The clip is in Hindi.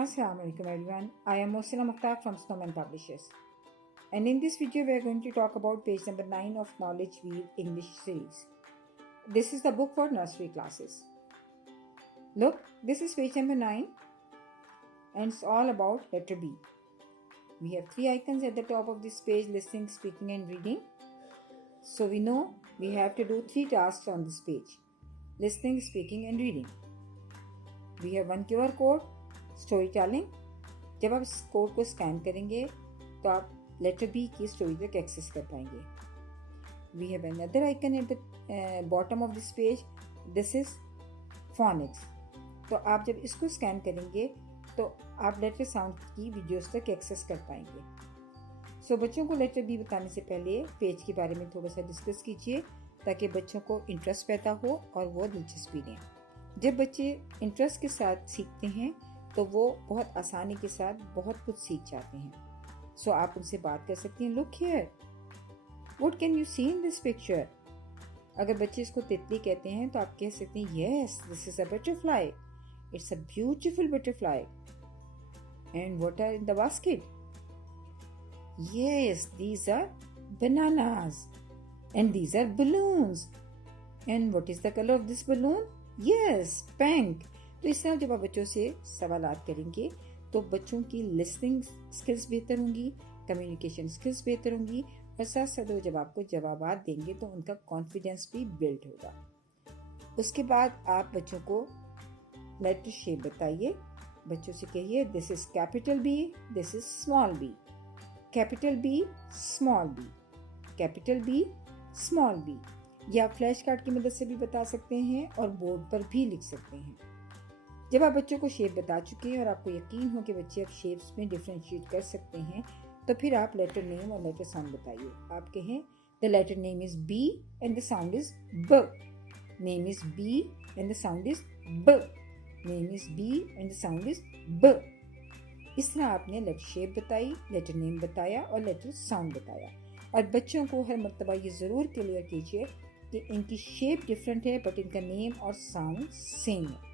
Assalamu alaikum everyone. I am Mohsina Mukhtar from Snowman Publishers. And in this video we are going to talk about page number 9 of Knowledge Wheel English series. This is the book for nursery classes. Look, this is page number 9 and it's all about letter B. We have 3 icons at the top of this page: listening, speaking and reading. So we know we have to do 3 tasks on this page: listening, speaking and reading. We have one QR code, story telling. जब आप इस कोड को स्कैन करेंगे तो आप लेटर बी की स्टोरी तक एक्सेस कर पाएंगे. We have another icon at the bottom of this page. This is phonics. तो आप जब इसको स्कैन करेंगे तो आप लेटर साउंड की वीडियोस तक एक्सेस कर पाएंगे. सो बच्चों को लेटर बी बताने से पहले पेज के बारे में थोड़ा सा डिस्कस कीजिए ताकि बच्चों को इंटरेस्ट पैदा हो और वो दिलचस्पी लें. जब बच्चे इंटरेस्ट के साथ सीखते हैं तो वो बहुत आसानी के साथ बहुत कुछ सीख जाते हैं. सो आप उनसे बात कर सकती हैं. Look here, what can you see in this picture. अगर बच्चे इसको तितली कहते हैं तो आप कह सकते हैं yes, this is a butterfly. It's a beautiful butterfly. And what are in the basket. Yes, these are bananas and these are balloons. And what is the colour of this balloon. Yes, pink. तो इस तरह जब आप बच्चों से सवालात करेंगे तो बच्चों की लिसनिंग स्किल्स बेहतर होंगी, कम्युनिकेशन स्किल्स बेहतर होंगी और साथ साथ वो जब आपको जवाबात देंगे तो उनका कॉन्फिडेंस भी बिल्ड होगा. उसके बाद आप बच्चों को लेटर शेप बताइए. बच्चों से कहिए this is capital B, this is small B. Capital B, small B, capital B, small B. या फ्लैश कार्ड की मदद से भी बता सकते हैं और बोर्ड पर भी लिख सकते हैं. जब आप बच्चों को शेप बता चुके हैं और आपको यकीन हो कि बच्चे अब शेप्स में डिफ्रेंशिएट कर सकते हैं तो फिर आप लेटर नेम और लेटर साउंड बताइए. आप कहें the letter name is B and the sound is buh. Name is B and the sound is buh. Name is B and the sound is buh. इस तरह आपने लेटर शेप बताई, लेटर नेम बताया और लेटर साउंड बताया. और बच्चों को हर मर्तबा ये ज़रूर क्लियर कीजिए कि इनकी शेप डिफरेंट है बट इनका नेम और साउंड सेम है.